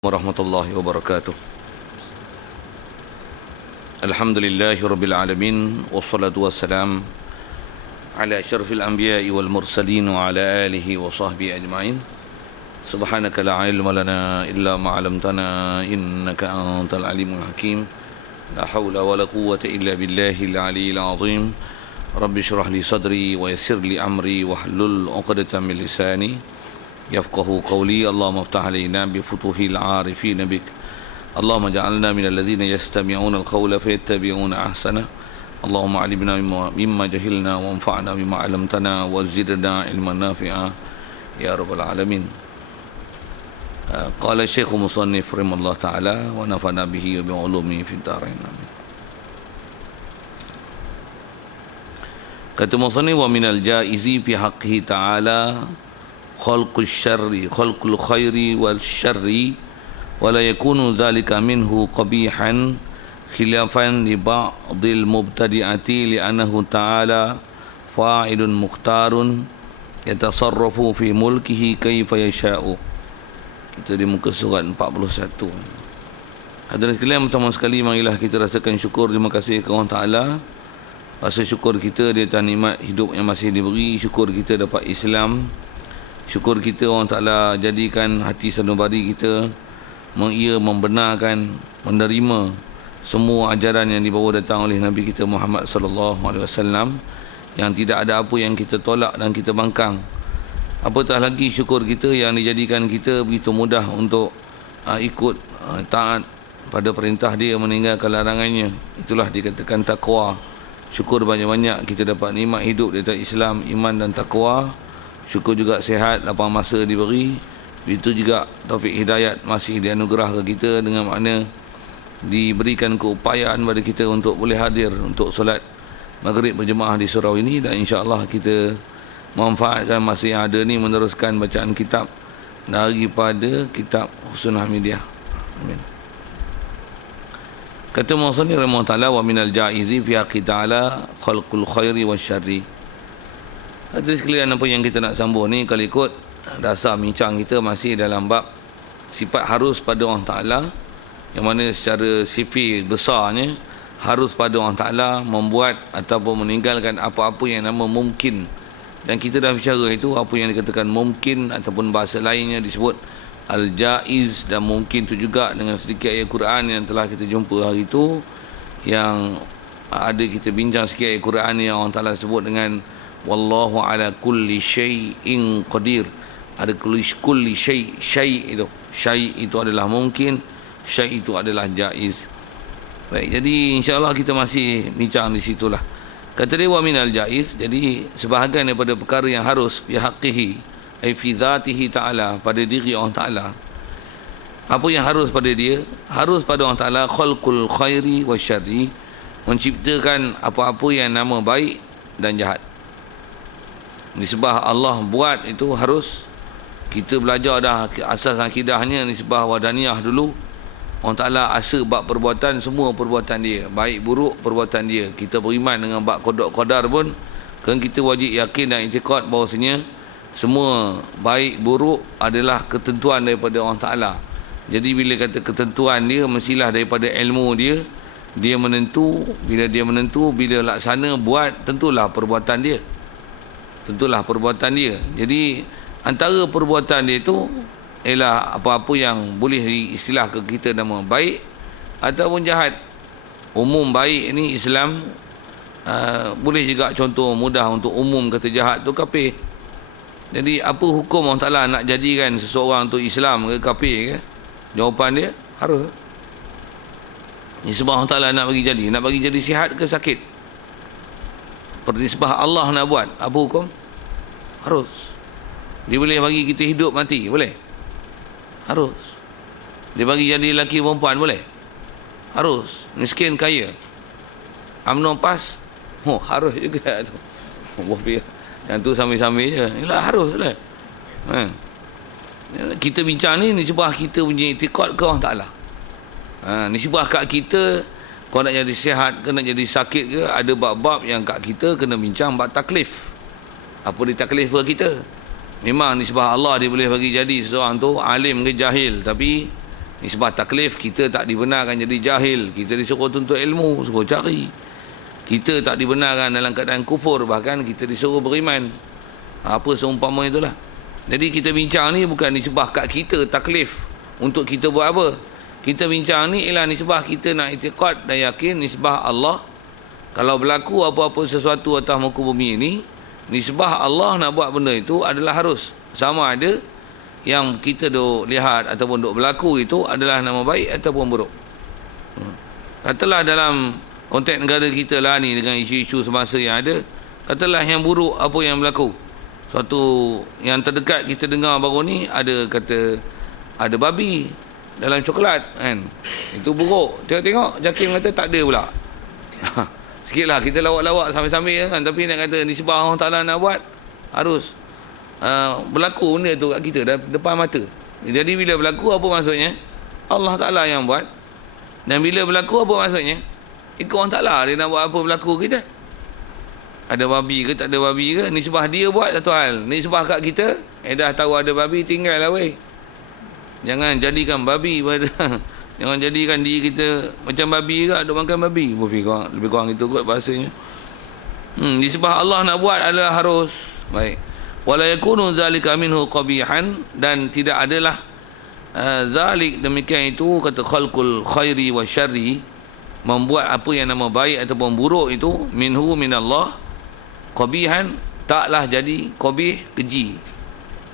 warahmatullahi wabarakatuh. Alhamdulillahi rabbil alamin, wassalatu wassalam ala asyrafil anbiya'i wal mursalin wa ala alihi wa sahbihi ajma'in. Subhanaka la ilma lana illa ma 'allamtana innaka antal alimul hakim. La haula wa la quwwata illa billahil aliyyil azim. Rabbi shrah li sadri wa yassir li amri wahlul 'uqdatam min lisani يفقه قولي. اللهم افتح علينا بفتوح العارفين بك. اللهم اجعلنا من الذين يستمعون القول فيتبعون احسنه. اللهم علمنا مما جهلنا وانفعنا بما علمتنا وزدنا علما نافعا يا رب العالمين. قال الشيخ مصنف رحمه الله تعالى ونفعنا به وبعلومه في الدارين آمين. Kata musannif, wa minal jaizi fi haqqihi ta'ala khalqul khairi wal syarri wa la yakunu dhalika minhu qabihan khilafan li ba'dil mubtadi'ati li'annahu ta'ala fa'ilun mukhtarun yatasarrafu fi mulkihi kaifa yasha'u. Kita di muka surat 41. Hadirin sekalian, pertama sekali marilah kita rasakan syukur, terima kasih kepada Allah Ta'ala. Rasa syukur kita di atas nikmat hidup yang masih diberi, syukur kita dapat Islam. Syukur kita Allah Ta'ala jadikan hati sanubari kita membenarkan, menerima semua ajaran yang dibawa datang oleh Nabi kita Muhammad sallallahu alaihi wasallam, yang tidak ada apa yang kita tolak dan kita bangkang. Apatah lagi syukur kita yang dijadikan kita begitu mudah untuk ikut taat pada perintah dia, meninggalkan larangannya. Itulah dikatakan taqwa. Syukur banyak-banyak kita dapat nikmat hidup di atas Islam, iman dan taqwa. Syukur juga sihat, lapang masa diberi. Itu juga taufik hidayat masih dianugerah ke kita, dengan makna diberikan keupayaan pada kita untuk boleh hadir untuk solat maghrib berjemaah di surau ini. Dan insya-Allah kita manfaatkan masa yang ada ni meneruskan bacaan kitab daripada kitab Husnul Hamidiyah. Amin. Kata musannif rahimahullah ta'ala, wa minal jaizi fi haqqi ta'ala khalqul khairi wasyarri. Hadirin sekalian, apa yang kita nak sambung ni, kalau ikut dasar bincang kita masih dalam bab sifat harus pada Allah Ta'ala, yang mana secara sifat besarnya harus pada Allah Ta'ala membuat ataupun meninggalkan apa-apa yang nama mungkin. Dan kita dah bicara itu, apa yang dikatakan mungkin ataupun bahasa lainnya disebut al-jaiz, dan mungkin itu juga dengan sedikit ayat Quran yang telah kita jumpa hari itu, yang ada kita bincang sikit ayat Quran yang Allah Ta'ala sebut dengan wallahu ala kulli syai'in qadir. Ada kulli syai' itu adalah mungkin, syai' itu adalah jaiz. Baik, jadi insya-Allah kita masih bincang di situlah. Kata dia wa minal jaiz, jadi sebahagian daripada perkara yang harus fi haqqihi ai fi zatihi ta'ala, pada diri Allah Ta'ala. Apa yang harus pada dia? Harus pada Allah Ta'ala khalqul khairi wasyarri, menciptakan apa-apa yang nama baik dan jahat. Nisbah Allah buat itu harus. Kita belajar dah asas akidahnya, nisbah wadaniyah dulu. Allah Ta'ala asa bab perbuatan, semua perbuatan dia, baik buruk perbuatan dia. Kita beriman dengan bab qadar pun, kan kita wajib yakin dan i'tiqad bahawasanya semua baik buruk adalah ketentuan daripada Allah Ta'ala. Jadi bila kata ketentuan dia, mestilah daripada ilmu dia. Dia menentu, bila laksana buat, tentulah perbuatan dia. Jadi antara perbuatan dia itu ialah apa-apa yang boleh diistilah ke kita nama baik ataupun jahat. Umum baik ni Islam boleh juga, contoh mudah untuk umum kata jahat tu kafir. Jadi apa hukum Allah Ta'ala nak jadikan seseorang tu Islam ke kafir ke? Jawapan dia harus. Ni sebab Allah Ta'ala nak bagi jadi sihat ke sakit. Pernisbah Allah nak buat, apa hukum? Harus. Dia boleh bagi kita hidup mati, boleh? Harus. Dia bagi jadi lelaki perempuan, boleh? Harus. Miskin kaya, UMNO PAS, harus juga tu. Yang tu sambil-sambil je, ialah harus lah. Kita bincang ni sebab kita punya i'tiqad ke Allah Ta'ala. Ni sebab kat kita, kau nak jadi sihat ke nak jadi sakit ke, ada bab-bab yang kat kita kena bincang bab taklif. Apa dia taklif ke kita? Memang nisbah Allah dia boleh bagi jadi seseorang tu alim ke jahil, tapi Nisbah taklif, kita tak dibenarkan jadi jahil, kita disuruh tuntut ilmu, suruh cari. Kita tak dibenarkan dalam keadaan kufur, bahkan kita disuruh beriman. Apa seumpama itulah. Jadi kita bincang ni bukan nisbah kat kita taklif untuk kita buat apa. Kita bincang ni ialah nisbah kita nak i'tiqad dan yakin nisbah Allah. Kalau berlaku apa-apa sesuatu atas muka bumi ini, nisbah Allah nak buat benda itu adalah harus. Sama ada yang kita duk lihat ataupun duk berlaku itu adalah nama baik ataupun buruk. Katalah dalam konteks negara kita lah ni, dengan isu-isu semasa yang ada, katalah yang buruk apa yang berlaku. Suatu yang terdekat kita dengar baru ni, ada kata ada babi dalam coklat kan. Itu buruk. Tengok-tengok Jakim kata tak ada pula. Sikitlah kita lawak-lawak sambil-sambil kan, tapi nak kata nisbah Allah Taala nak buat harus berlaku benda tu kat kita depan mata. Jadi bila berlaku apa maksudnya? Allah Taala yang buat. Dan bila berlaku apa maksudnya? Ikut Allah Taala dia nak buat apa berlaku kita. Ada babi ke tak ada babi ke, nisbah dia buat satu hal. Nisbah kat kita, dah tahu ada babi, tinggal lah weh. Jangan jadikan babi pada jangan jadikan diri kita macam babi ke, duk makan babi. Lebih kurang itu kot bahasanya. Nisbah Allah nak buat adalah harus. Baik. Wala yakunu zalika minhu qabihan, dan tidak adalah zalik demikian itu, kata khalqul khairi wa syarri, membuat apa yang nama baik ataupun buruk itu, minhu minallah, qabihan, taklah jadi qabih, keji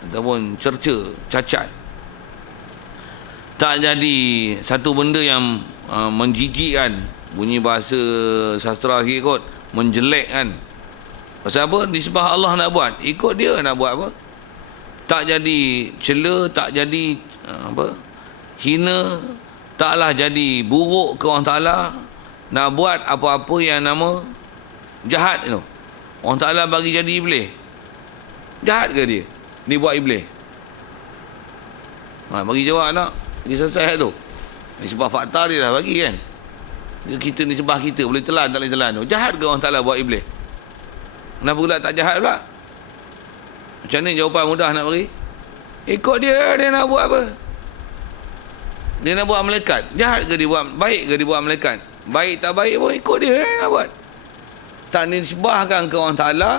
ataupun cerca, cacat. Tak jadi satu benda yang menjijikkan, bunyi bahasa sastra lagi kot, menjelekkan. Pasal apa? Nisbah Allah nak buat, ikut dia nak buat apa. Tak jadi cela, tak jadi hina, taklah jadi buruk ke Allah Ta'ala. Nak buat apa-apa yang nama jahat tu, Allah Ta'ala bagi jadi iblis. Jahat ke dia? Dia buat iblis. Bagi jawab nak. Dia selesai tu. Nisbah fakta dia dah bagi kan. Kita nisbah kita boleh telan tak boleh telan tu. Jahat ke Allah Ta'ala buat iblis? Kenapa pula tak jahat pula? Macam ni jawapan mudah nak bagi? Ikut dia nak buat apa? Dia nak buat malaikat. Jahat ke dia buat? Baik ke dia buat malaikat? Baik tak baik pun ikut dia nak buat. Tak nisbahkan ke Allah Ta'ala.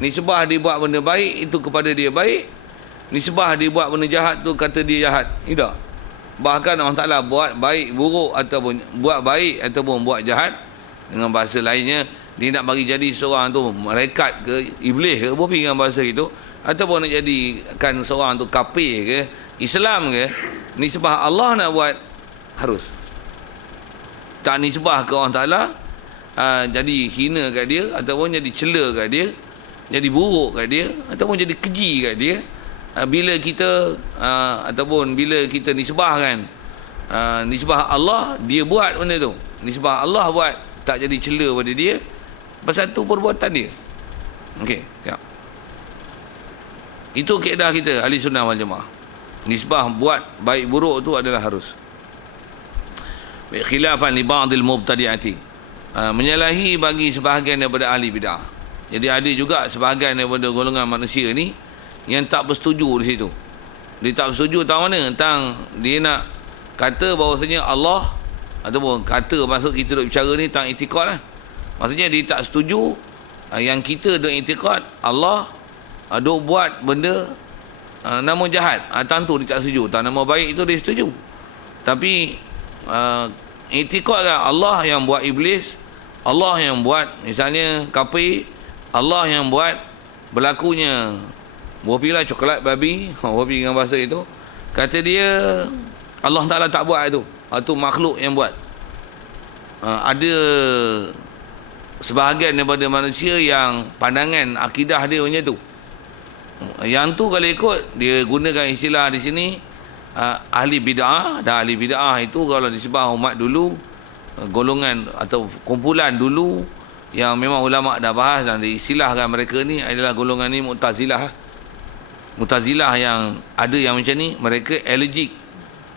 Nisbah dia buat benda baik itu kepada dia baik. Nisbah dia buat benda jahat tu kata dia jahat. Tidak. Bahkan Allah Ta'ala buat baik buruk ataupun buat baik ataupun buat jahat, dengan bahasa lainnya dia nak bagi jadi seorang tu malaikat ke iblis ke, apa dengan bahasa itu, ataupun nak jadikan seorang tu kafir ke Islam ke, nisbah Allah nak buat harus. Tak nisbah ke Allah Ta'ala jadi hina kat dia, ataupun jadi cela kat dia, jadi buruk kat dia, ataupun jadi keji kat dia. Bila kita ataupun bila kita nisbahkan nisbah Allah, dia buat benda tu, nisbah Allah buat, tak jadi cela pada dia pasal tu perbuatan dia. Okey, tengok. Itu kaedah kita ahli sunnah wal jamaah. Nisbah buat baik buruk tu adalah harus. Khilafan li ba'dil mubtadi'ati, menyalahi bagi sebahagian daripada ahli bid'ah. Jadi ada juga sebahagian daripada golongan manusia ni yang tak bersetuju di situ. Dia tak bersetuju tentang mana? Tentang dia nak kata bahawasanya Allah, ataupun kata maksud kita duk bicara ni tentang i'tiqad lah. Maksudnya dia tak setuju yang kita duk i'tiqad Allah duk buat benda nama jahat. Tentu dia tak setuju. Tak nama baik itu dia setuju. Tapi i'tiqad kan Allah yang buat iblis, Allah yang buat misalnya kafir, Allah yang buat berlakunya Wapi lah coklat babi, wapi dengan bahasa itu. Kata dia Allah Ta'ala tak buat itu. Itu makhluk yang buat. Ada sebahagian daripada manusia yang pandangan akidah dia macam tu. Yang tu kalau ikut, dia gunakan istilah di sini ahli bid'ah. Dan ahli bid'ah itu kalau disebut umat dulu, golongan atau kumpulan dulu yang memang ulama' dah bahas dan diistilahkan mereka ni adalah golongan ni Mu'tazilah. Mu'tazilah yang ada yang macam ni, mereka allergic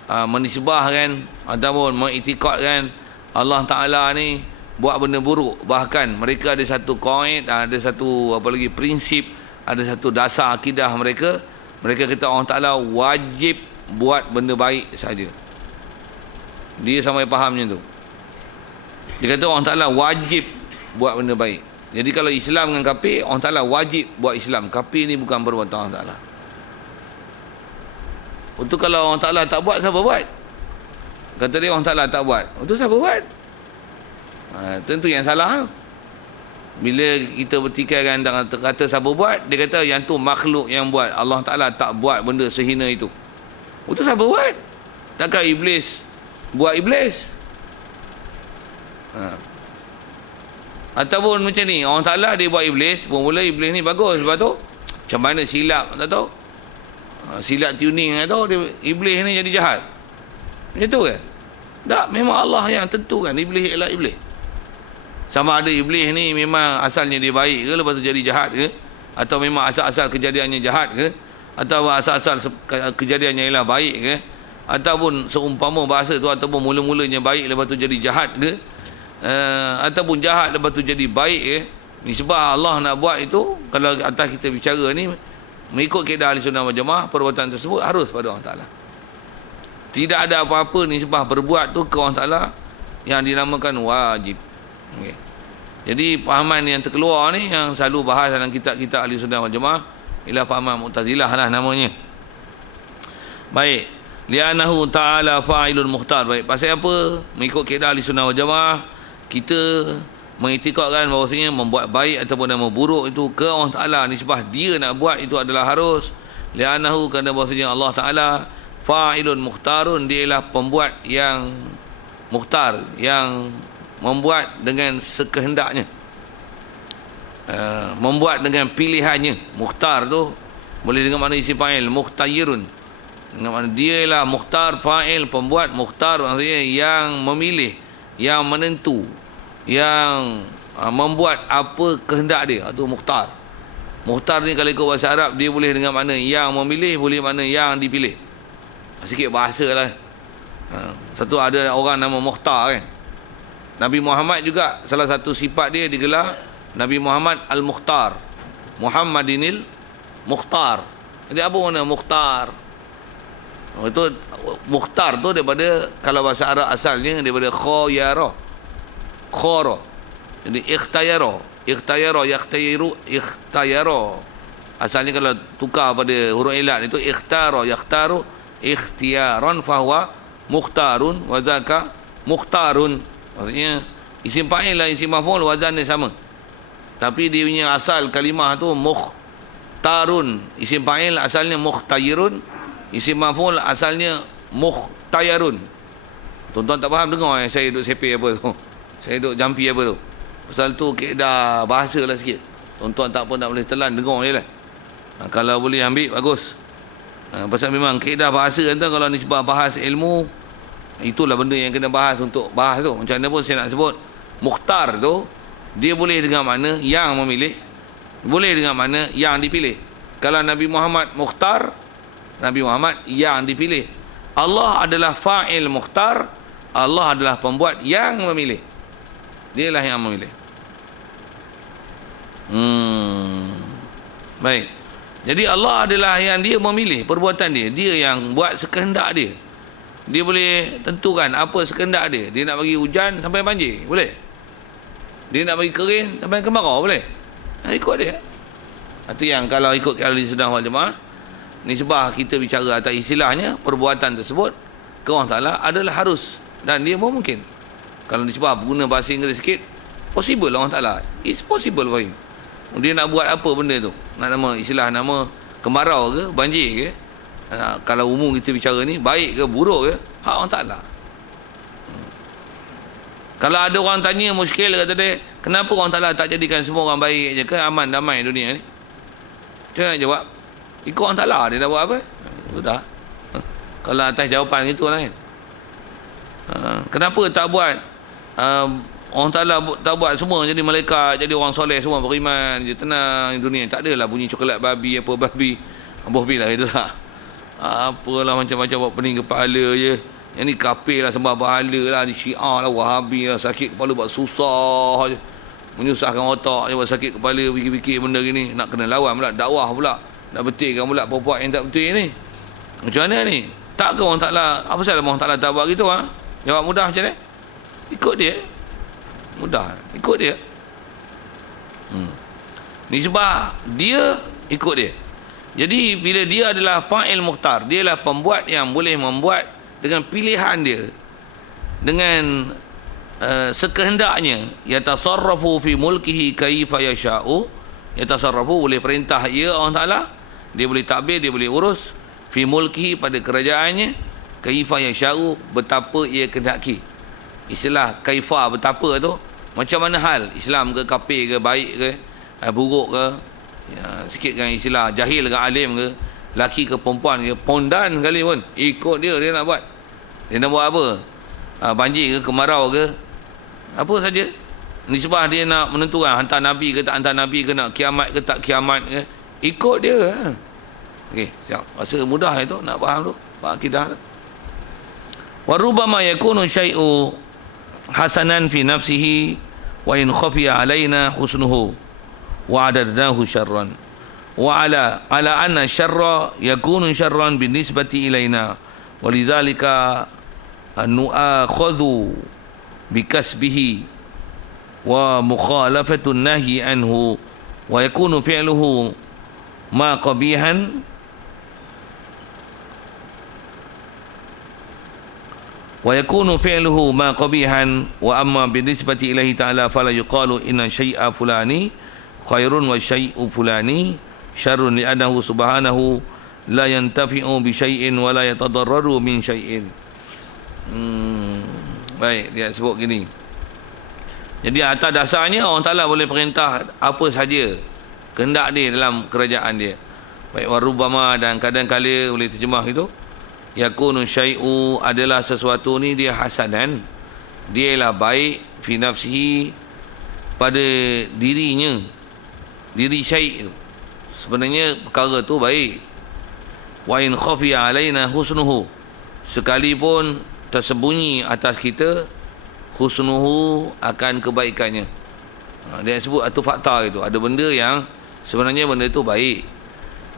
menisbahkan ataupun mengiktikadkan Allah Ta'ala ni buat benda buruk. Bahkan mereka ada satu qaid, ada satu apa lagi prinsip, ada satu dasar akidah mereka. Mereka kata Allah Ta'ala wajib buat benda baik saja. Dia sampai fahamnya tu. Dia kata Allah Ta'ala wajib buat benda baik. Jadi kalau Islam dengan kafir, Allah Ta'ala wajib buat Islam. Kafir ni bukan perbuatan Allah Ta'ala. Untuk kalau Allah Ta'ala tak buat, siapa buat? Kata dia Allah Ta'ala tak buat. Untuk siapa buat? Tentu yang salah. Bila kita bertikaikan dengan kata siapa buat, dia kata yang tu makhluk yang buat. Allah Ta'ala tak buat benda sehina itu. Untuk siapa buat? Takkan iblis buat iblis? Ataupun macam ni, Allah Ta'ala dia buat iblis, mula iblis ni bagus, lepas tu macam mana silap, tak tahu. Silap tuning, tak tahu, iblis ni jadi jahat. Macam tu ke? Tak, memang Allah yang tentukan iblis ialah iblis. Sama ada iblis ni memang asalnya dia baik ke, lepas tu jadi jahat ke, atau memang asal-asal kejadiannya jahat ke, atau asal-asal kejadiannya ialah baik ke, ataupun seumpama bahasa tu, ataupun mula-mulanya baik lepas tu jadi jahat ke, ataupun jahat lepas tu jadi baik ke. Ni sebab Allah nak buat itu. Kalau atas kita bicara ni mengikut kaedah Ahlussunnah wal Jamaah, perbuatan tersebut harus pada Allah Ta'ala. Tidak ada apa-apa ni sebab berbuat tu ke Allah Ta'ala yang dinamakan wajib. Okay. Jadi pahaman yang terkeluar ni, yang selalu bahas dalam kitab-kitab Ahlussunnah wal Jamaah, ialah pahaman Mu'tazilah lah namanya. Baik, li'annahu ta'ala fa'ilun mukhtar. Baik, pasal apa? Mengikut kaedah Ahlussunnah wal Jamaah, kita mengiktikadkan bahawasanya membuat baik ataupun nama buruk itu ke Allah Ta'ala nisbah dia nak buat itu adalah harus. Li'annahu, kerana bahawasanya Allah Ta'ala fa'ilun mukhtarun, dia ialah pembuat yang mukhtar, yang membuat dengan sekehendaknya, membuat dengan pilihannya. Mukhtar tu boleh dengan makna isi fa'il, mukhtayirun, dengan makna dia ialah mukhtar, fa'il, pembuat. Mukhtar maksudnya yang memilih, yang menentu, yang membuat apa kehendak dia. Itu mukhtar. Mukhtar ni kalau ikut bahasa Arab, dia boleh dengan makna yang memilih, boleh makna yang dipilih. Sikit bahasa lah. Satu ada orang nama Mukhtar kan. Nabi Muhammad juga salah satu sifat dia digelar Nabi Muhammad Al-Mukhtar, Muhammadinil Mukhtar. Jadi apa makna Mukhtar? Itu Mukhtar tu daripada, kalau bahasa Arab asalnya daripada khayara, khara. Jadi ikhtayara, ikhtayara, yakhtayiru, ikhtayara. Asalnya kalau tukar pada huruf ilat itu ikhtara, yakhtaru, ikhtiyaran, fahuwa mukhtarun, wazaka mukhtarun. Maksudnya isim fa'il lah isim maf'ul, wazan dia sama. Tapi dia punya asal kalimah tu mukhtarun. Isim fa'il asalnya mukhtayirun, isim maf'ul asalnya mukhtayarun. Tuan-tuan tak faham, dengar saya duduk sepe apa tu. Saya duduk jampi apa tu. Pasal tu kaedah bahasa lah sikit. Tuan-tuan tak pun tak boleh telan, dengar je lah. Kalau boleh ambil, bagus. Pasal memang kaedah bahasa kan, kalau nisbah bahas ilmu, itulah benda yang kena bahas untuk bahas tu. Macam mana pun saya nak sebut, mukhtar tu dia boleh dengan makna yang memilih, boleh dengan makna yang dipilih. Kalau Nabi Muhammad mukhtar, Nabi Muhammad yang dipilih. Allah adalah fa'il mukhtar, Allah adalah pembuat yang memilih. Dialah yang memilih. Baik. Jadi Allah adalah yang dia memilih perbuatan dia. Dia yang buat sekehendak dia. Dia boleh tentukan apa sekehendak dia. Dia nak bagi hujan sampai banjir, boleh. Dia nak bagi kering sampai kemarau, boleh. Ikut dia. Itu yang kalau ikut Ahlussunnah wal Jamaah, nisbah kita bicara atas istilahnya, perbuatan tersebut ke Allah Ta'ala adalah harus. Dan dia pun mungkin. Kalau nisbah guna bahasa Inggeris sikit, possible Allah Ta'ala. It's possible for him. Dia nak buat apa benda tu? Nak nama istilah nama kemarau ke, banjir ke? Kalau umum kita bicara ni, baik ke buruk ke, hak Allah Ta'ala. Kalau ada orang tanya muskil, kata dia, kenapa Allah Ta'ala tak jadikan semua orang baik je ke, aman damai dunia ni? Dia nak jawab, ikut Allah Ta'ala, dia nak buat apa? Sudah. Kalau atas jawapan gitu lah kan. Kenapa tak buat Allah Ta'ala tak buat semua jadi malaikat, jadi orang soleh semua, beriman je, tenang dunia. Tak adalah bunyi coklat babi, apa babi, boh bila itu tak. Apalah macam-macam buat pening kepala je. Yang ni kafir lah, sembah berhala lah, di Syiah lah, Wahabi lah, sakit kepala buat susah je, menyusahkan otak je, buat sakit kepala fikir-fikir benda gini. Nak kena lawan pula, dakwah pula, nak betulkan pula puak-puak yang tak betul ni. Macam mana ni? Tak ke Allah Ta'ala, apa salah Allah Ta'ala tak buat gitu ha? Jawab mudah macam ni. Ikut dia. Mudah. Ikut dia. Nisbah dia, ikut dia. Jadi bila dia adalah fa'il mukhtar, dia adalah pembuat yang boleh membuat dengan pilihan dia, dengan sekehendaknya. Yatasarrafu fi mulkihi kaifa yasha'u. Yatasarrafu, boleh perintah ia Allah Ta'ala, dia boleh takbir, dia boleh urus, fi mulkihi, pada kerajaannya, kaifa yasha'u, betapa ia kehendaki. Istilah kaifa, betapa tu macam mana hal, Islam ke, kafir ke, baik ke, buruk ke, ya, sikit kan istilah jahil ke, alim ke, laki ke, perempuan ke, pondan sekali pun ikut dia, dia nak buat. Dia nak buat apa? Banjir ke, kemarau ke, apa saja. Nisbah dia nak menentukan hantar Nabi ke tak hantar Nabi ke, nak kiamat ke tak kiamat ke, ikut dia. Okey, siap. Rasa mudah itu nak faham tu, faham akidah tu. Wa rubbama yakunu syai'u hasanan fi nafsihi wa in khafiya alaina husnuhu wa adadnahu syarran wa ala anna syarra yakunu syarran binisbati ilaina walidzalika nu'akhadhu bikasbihi wa mukhalafatun nahyi anhu wa yakunu fi'luhu ma qabihan wa yakunu fi'luhu ma qabihan wa amma binisbati ilahi ta'ala fala yuqalu inna syai'a fulani khairun wa syai'u fulani syarrun li'annahu subhanahu la yantafi'u bi syai'in wa la yatadarraru min syai'in. Baik, dia sebut gini. Jadi atas dasarnya Allah Ta'ala boleh perintah apa saja kehendak dia dalam kerajaan dia. Baik, warubama, dan kadang-kadang boleh terjemah itu yakunu syai'u, adalah sesuatu ni dia hasanan, dia ialah baik, fi nafsihi, pada dirinya, diri syai' itu sebenarnya perkara tu baik. Wa in khafiya alaina husnuhu, sekalipun tersembunyi atas kita husnuhu, akan kebaikannya. Dia sebut itu fakta itu. Ada benda yang sebenarnya benda itu baik,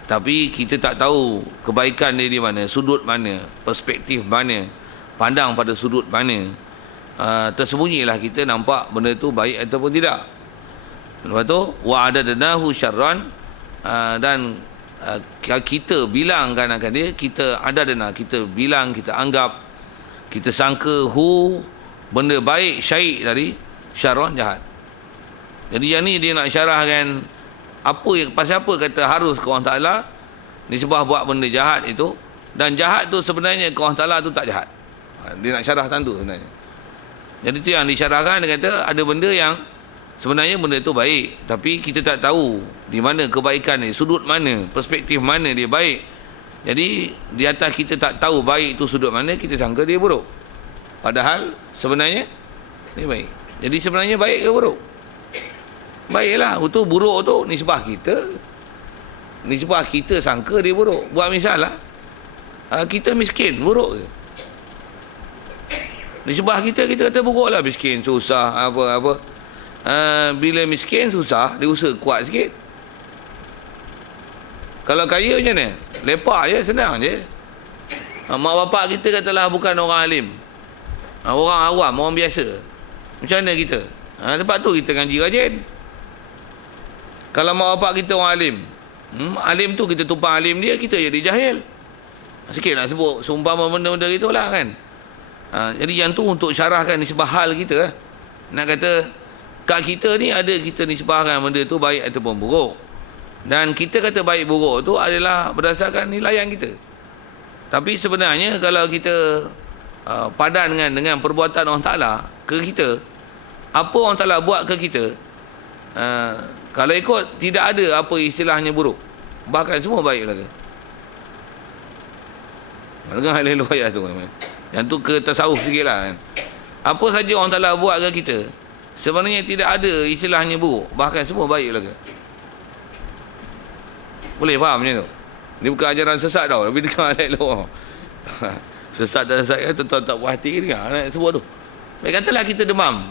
tapi kita tak tahu kebaikan dia di mana, sudut mana, perspektif mana, pandang pada sudut mana. Tersembunyilah kita nampak benda itu baik ataupun tidak. Lepas tu wa adadnahu syarran, dan kita bilangkan akan dia, kita adadna, kita bilang, kita anggap, kita sangka benda baik syai' tadi, syarran, jahat. Jadi yang ni dia nak syarahkan apa yang, pasal apa kata harus ke Allah Ta'ala nisbah buat benda jahat itu, dan jahat tu sebenarnya ke Allah Ta'ala tu tak jahat. Dia nak syarah tentu sebenarnya. Jadi tu yang disyarahkan, dia kata ada benda yang sebenarnya benda tu baik, tapi kita tak tahu di mana kebaikan ni, sudut mana, perspektif mana dia baik. Jadi di atas kita tak tahu baik itu sudut mana, kita sangka dia buruk, padahal sebenarnya ni baik. Jadi sebenarnya baik ke buruk? Baiklah. Itu buruk tu nisbah kita, nisbah kita sangka dia buruk. Buat misal lah, kita miskin, buruk ke? Nisbah kita kata buruk lah, miskin, susah, apa-apa. Bila miskin, susah, dia usaha kuat sikit. Kalau kaya macam mana? Lepak je, senang je. Mak bapak kita katalah bukan orang alim, orang awam, orang biasa. Macam mana kita? Sebab tu kita ngaji rajin. Kalau mak bapak kita orang alim, alim tu kita tumpang alim dia, kita jadi jahil. Sikit nak sebut seumpama benda-benda itulah kan. Jadi yang tu untuk syarahkan nisbah hal kita. Nak kata kat kita ni ada, kita nisbahkan benda tu baik ataupun buruk. Dan kita kata baik buruk tu adalah berdasarkan nilaian kita. Tapi sebenarnya kalau kita padan dengan perbuatan Allah Ta'ala ke kita, apa Allah Ta'ala buat ke kita, kalau ikut tidak ada apa istilahnya buruk, bahkan semua baik lagi. Dengar hal-hal ayat tu. Yang tu ke tasawuf sikit lah kan. Apa saja Allah Ta'ala buat ke kita, sebenarnya tidak ada istilahnya buruk, bahkan semua baik lagi. Boleh faham macam tu? Ini bukan ajaran sesat tau, tapi dengar ayat luar. Sesat dan sesat kan, tuan-tuan tak puas hati dengar nak sebut tu. Baik katalah kita demam,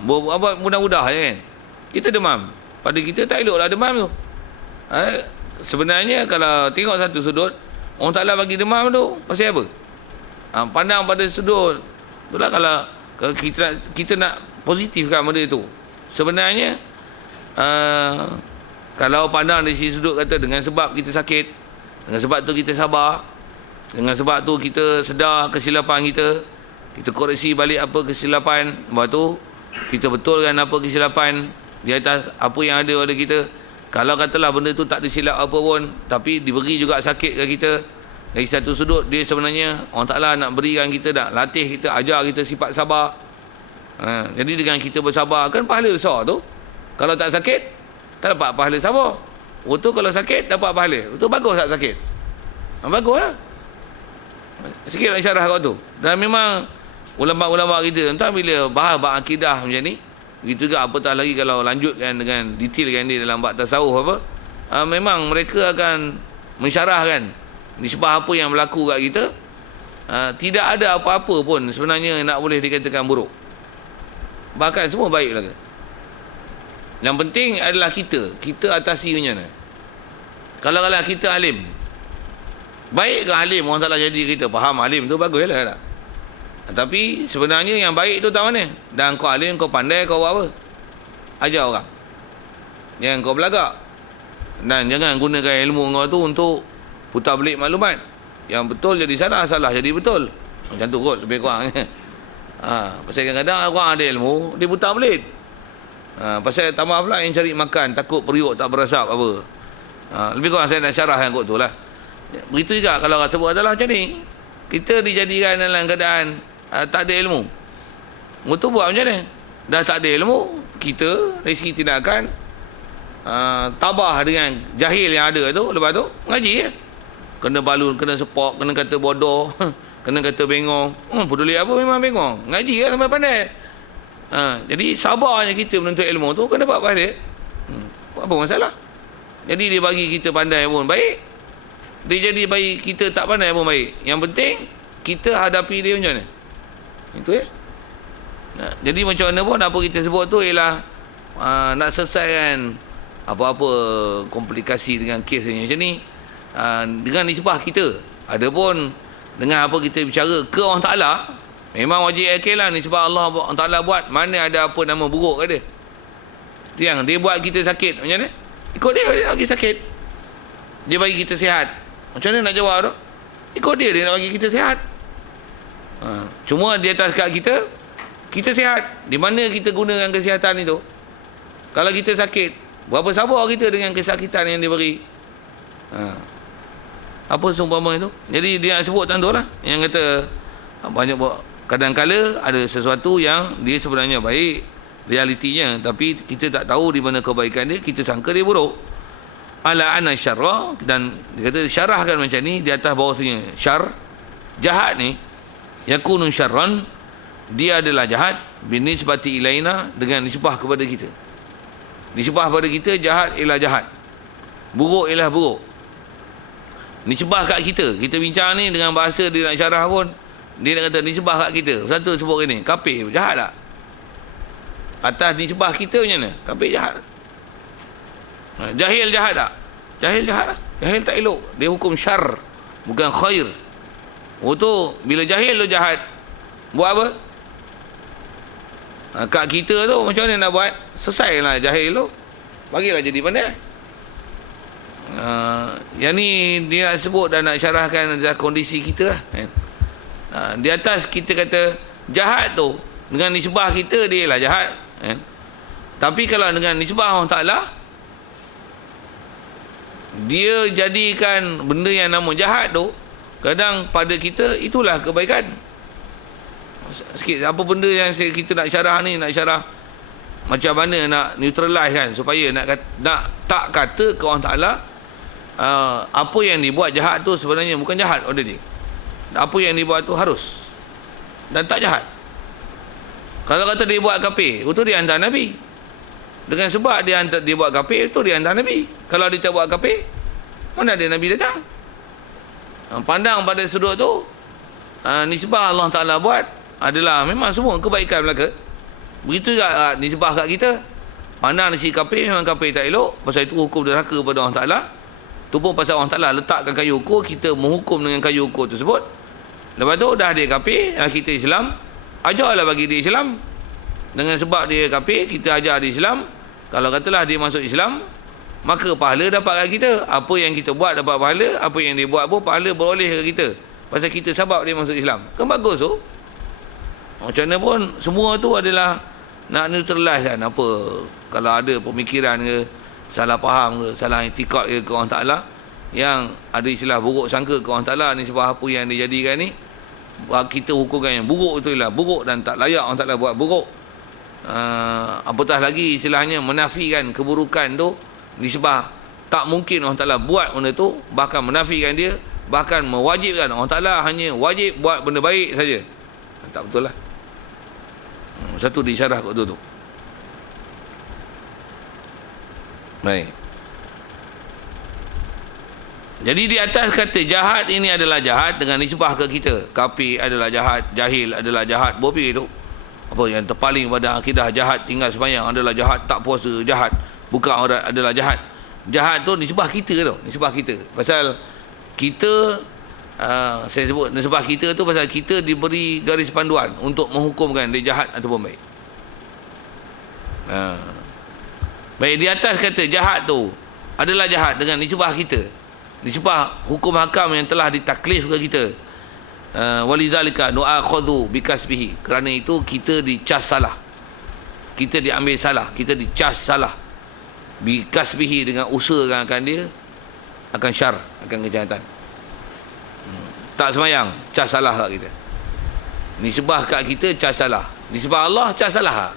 mudah-mudah je kan. Kita demam, pada kita tak eloklah demam tu. Sebenarnya kalau tengok satu sudut, Allah Ta'ala bagi demam tu pasal apa? Pandang pada sudut itulah, kalau Kalau kita nak positifkan benda itu. Sebenarnya kalau pandang dari sisi sudut kata dengan sebab kita sakit, dengan sebab tu kita sabar, dengan sebab tu kita sedar kesilapan kita, kita koreksi balik apa kesilapan, lepas tu kita betulkan apa kesilapan di atas apa yang ada pada kita. Kalau katalah benda tu tak ada silap apa pun, tapi diberi juga sakit ke kita, dari satu sudut dia sebenarnya Allah Ta'ala nak berikan kita, nak latih kita, ajar kita sifat sabar. Jadi dengan kita bersabar kan pahala besar tu. Kalau tak sakit tak dapat pahala sabar. Betul, kalau sakit dapat pahala. Betul, bagus tak sakit? Baguslah. Sikit nak syarah kau tu. Dan memang ulama-ulama kita entah bila bahas bab akidah macam ni, begitu juga apatah lagi kalau lanjutkan dengan detailkan dia dalam bab tasawuf apa, memang mereka akan mensyarahkan nisbah apa yang berlaku kat kita. Tidak ada apa-apa pun sebenarnya nak boleh dikatakan buruk, bahkan semua baik lah. Yang penting adalah kita atasi macam mana. Kalau kita alim, baik ke alim orang Ta'ala jadi kita faham alim tu bagus lah tak? Tapi sebenarnya yang baik tu tak mana. Dan kau alim, kau pandai, kau buat apa? Ajar orang. Jangan kau belagak. Dan jangan gunakan ilmu kau tu untuk putar belik maklumat. Yang betul jadi salah, salah jadi betul. Macam tu kot lebih kurang. Pasal kadang-kadang orang ada ilmu, dia putar belik. Pasal tambah pula yang cari makan, takut periuk tak berasap apa. Lebih kurang saya nak syarahkan kot tu lah. Begitu juga kalau orang sebut adalah macam ni. Kita dijadikan dalam keadaan tak ada ilmu. Betul, buat macam mana? Dah tak ada ilmu, kita dari segi tindakan tabah dengan jahil yang ada tu. Lepas tu ngaji ya. Kena balun, kena sepak, kena kata bodoh, kena kata bengong. Peduli apa, memang bengong. Ngaji ya sampai pandai. Jadi sabarnya kita menuntut ilmu tu kena dapat pahala. Apa masalah? Jadi dia bagi kita pandai pun baik, dia jadi bagi kita tak pandai pun baik. Yang penting kita hadapi dia macam mana. Itu ya. Jadi macam mana pun apa kita sebut tu ialah nak selesaikan apa-apa komplikasi dengan kes ni macam ni dengan nisbah kita. Adapun dengan apa kita bicara ke Allah Ta'ala, memang wajib lah nisbah Allah Ta'ala buat. Mana ada apa nama buruk kat dia. Yang dia buat kita sakit macam mana? Ikut dia nak bagi sakit. Dia bagi kita sihat. Macam mana nak jawab tu? Ikut dia nak bagi kita sihat. Cuma di atas kat kita sihat. Di mana kita gunakan kesihatan itu? Kalau kita sakit, berapa sabar kita dengan kesakitan yang dia beri? Apa seumpama itu? Jadi dia sebut tanda lah, yang kata banyak kadang-kala ada sesuatu yang dia sebenarnya baik realitinya, tapi kita tak tahu di mana kebaikan dia, kita sangka dia buruk. Ala anna syarra, dan dia kata syarahkan macam ni di atas bawahnya syar, jahat ni yakunu syarran, dia adalah jahat binisbati ilaina, dengan nisbah kepada kita. Nisbah kepada kita jahat ialah jahat, buruk ialah buruk. Nisbah kat kita bincang ni dengan bahasa dia nak syarah pun, dia nak kata nisbah kat kita. Satu sebut ni kafir, jahat tak? Atas nisbah kita macam mana? Kafir jahat. Jahil jahat tak? Jahil jahat lah. Jahil tak elok. Dia hukum syar, bukan khair. Tu bila jahil tu jahat, buat apa? Kat kita tu macam mana nak buat? Selesailah jahil tu, bagilah jadi pandai. Yang ni dia nak sebut dan nak syarahkan kondisi kita lah, kan? Di atas kita kata jahat tu dengan nisbah kita dia lah jahat, kan? Tapi kalau dengan nisbah Allah Ta'ala, dia jadikan benda yang nama jahat tu kadang pada kita itulah kebaikan. Sikit apa benda yang kita nak syarah ni, nak syarah macam mana nak neutralize kan, supaya nak tak kata ke Allah Ta'ala apa yang dibuat jahat tu sebenarnya bukan jahat pada dia. Apa yang dibuat tu harus dan tak jahat. Kalau kata dia buat kafir, itu dia hantar Nabi. Dengan sebab dia buat kafir, itu dia hantar Nabi. Kalau dia tak buat kafir, mana ada Nabi datang? Pandang pada sudut tu, nisbah Allah Ta'ala buat adalah memang semua kebaikan belaka. Begitu juga nisbah kat kita. Pandang si kafir, memang kafir tak elok, pasal itu hukum neraka pada Allah Ta'ala. Tu pun pasal Allah Ta'ala letakkan kayu ukur, kita menghukum dengan kayu ukur tersebut. Lepas tu dah dia kafir, kita Islam, ajarlah bagi dia Islam. Dengan sebab dia kafir, kita ajar dia Islam. Kalau katalah dia masuk Islam, maka pahala dapat kat kita. Apa yang kita buat dapat pahala, apa yang dia buat pun pahala beroleh kat kita. Pasal kita sebab dia masuk Islam. Kan bagus tu. Macam mana pun semua tu adalah nak neutralize kan apa, kalau ada pemikiran ke, salah faham ke, salah itikad ke Allah Ta'ala, yang ada istilah buruk sangka ke Allah Ta'ala ni sebab apa yang dia jadikan ni, kita hukumkan yang buruk itu ialah buruk dan tak layak Allah Ta'ala buat buruk. Apatah lagi istilahnya menafikan keburukan tu disebab tak mungkin Allah Ta'ala buat benda tu, bahkan menafikan dia, bahkan mewajibkan Allah Ta'ala hanya wajib buat benda baik saja. Tak betul lah. Satu disyarah kat tu. Baik. Jadi di atas kata jahat ini adalah jahat dengan nisbah ke kita. Kafir adalah jahat, jahil adalah jahat. Bopi tu. Apa yang terpaling pada akidah jahat, tinggal sembahyang adalah jahat, tak puasa jahat, buka aurat adalah jahat. Jahat tu nisbah kita tu, nisbah kita. Pasal kita saya sebut sebab kita tu pasal kita diberi garis panduan untuk menghukumkan dia jahat ataupun baik. Baik, di atas kata jahat tu adalah jahat dengan nisbah kita, nisbah hukum hakam yang telah ditaklif ke kita. Walizalika nu'akhadhu bikasbihi, kerana itu kita dicas salah, kita diambil salah, kita dicas salah bikasbihi, dengan usahakan dia akan syar, akan kejahatan. Tak semayang, cas salah kat kita. Nisbah kat kita, cas salah. Nisbah Allah, cas salah.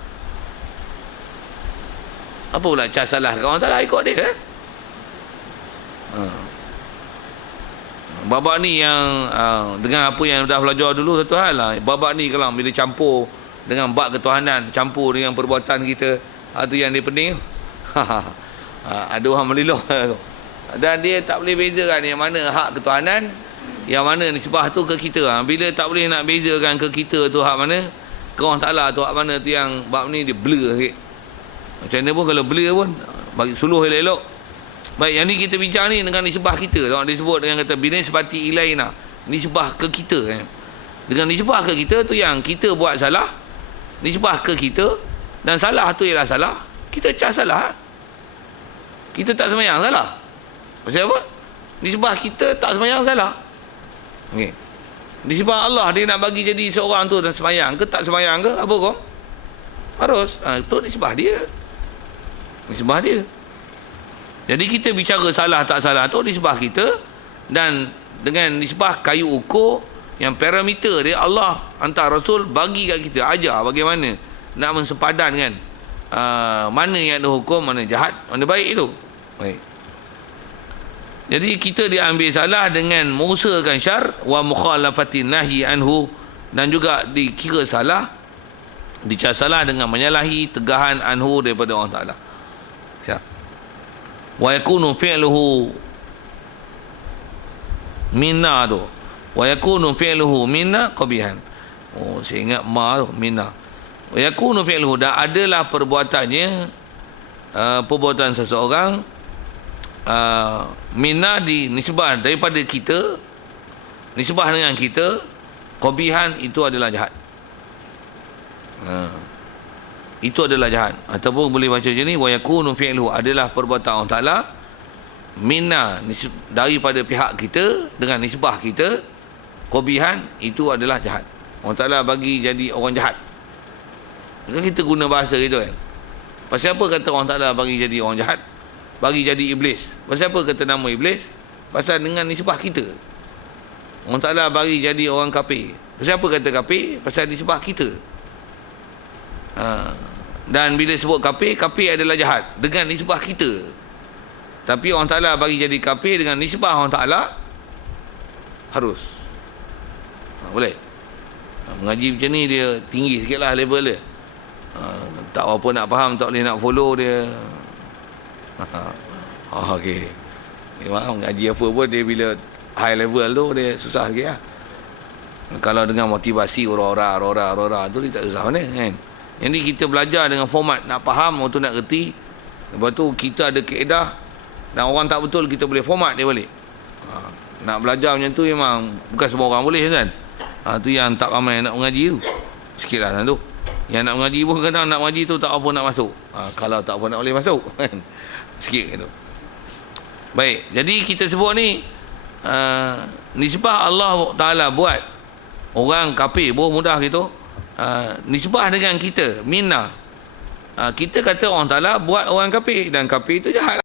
Apa pula cas salah kat orang Ta'ala, ikut dia. Babak ni yang dengan apa yang dah belajar dulu, satu hal lah. Babak ni kalau bila campur dengan bab ketuhanan, campur dengan perbuatan kita, itu yang dia pening. Ada orang meliloh tu. Dan dia tak boleh bezakan yang mana hak ketuhanan, yang mana nisbah tu ke kita. Bila tak boleh nak bezakan ke kita tu hak mana, ke Allah Ta'ala tu hak mana, tu yang bab ni dia blur sikit. Macam mana pun kalau blur pun bagi suluh elok-elok. Baik, yang ni kita bincang ni dengan nisbah kita. Dia sebut dengan kata binisbati ilaina, nisbah ke kita. Dengan nisbah ke kita tu yang kita buat salah, nisbah ke kita, dan salah tu ialah salah, kita cas salah. Kita tak semayang salah. Pasal apa? Nisbah kita tak semayang salah. Okay. Nisbah Allah, dia nak bagi jadi seorang tu dan semayang ke tak semayang ke apa kau? Harus. Itu nisbah dia. Nisbah dia. Jadi kita bicara salah tak salah tu nisbah kita, dan dengan nisbah kayu ukur yang parameter dia Allah hantar Rasul bagi kat kita, ajar bagaimana nak mensepadan kan mana yang ada hukum, mana jahat, mana baik itu. Baik. Jadi kita diambil salah dengan mengusahakan syar wa mukhalafatin nahi anhu, dan juga dikira salah, dicas salah dengan menyalahi tegahan anhu daripada Allah Ta'ala. Wa yakunu fi'luhu minna tu. Wa yakunu fi'luhu minna qabihan. Oh, saya ingat ma tu, minna. Wa yakunu fi'luhu, dan adalah perbuatannya, perbuatan seseorang, minna di nisbah daripada kita, nisbah dengan kita, qabihan itu adalah jahat. Itu adalah jahat. Ataupun boleh baca macam ni, wa yakunu fi'luhu, adalah perbuatan Allah Ta'ala, minna daripada pihak kita dengan nisbah kita, qabihan itu adalah jahat. Allah Ta'ala bagi jadi orang jahat. Kan kita guna bahasa gitu kan. Pasal apa kata Allah Ta'ala bagi jadi orang jahat, bagi jadi iblis? Pasal apa kata nama iblis? Pasal dengan nisbah kita. Allah Ta'ala bagi jadi orang kafir. Pasal apa kata kafir? Pasal nisbah kita. Dan bila sebut kafir, kafir adalah jahat dengan nisbah kita. Tapi Allah Ta'ala bagi jadi kafir dengan nisbah Allah Ta'ala, harus. Boleh. Mengaji macam ni dia tinggi sikit lah level dia. Tak apa nak faham, tak boleh nak follow dia. Okey. Memang mengaji apa pun dia bila high level tu dia susah sikit lah. Kalau dengan motivasi ora tu dia tak susah mana kan. Yang ni kita belajar dengan format nak faham, orang tu nak reti. Lepas tu kita ada kaedah, dan orang tak betul kita boleh format dia balik. Nak belajar macam tu memang bukan semua orang boleh kan. Tu yang tak ramai nak mengaji tu. Sikit lah tu. Yang nak mengaji pun kadang nak mengaji tu tak apa nak masuk. Kalau tak apa nak boleh masuk. Sikit gitu. Baik, jadi kita sebut ni nisbah Allah Ta'ala buat orang kafir boh mudah gitu. Nisbah dengan kita, minna. Kita kata Allah Ta'ala buat orang kafir, dan kafir itu jahat.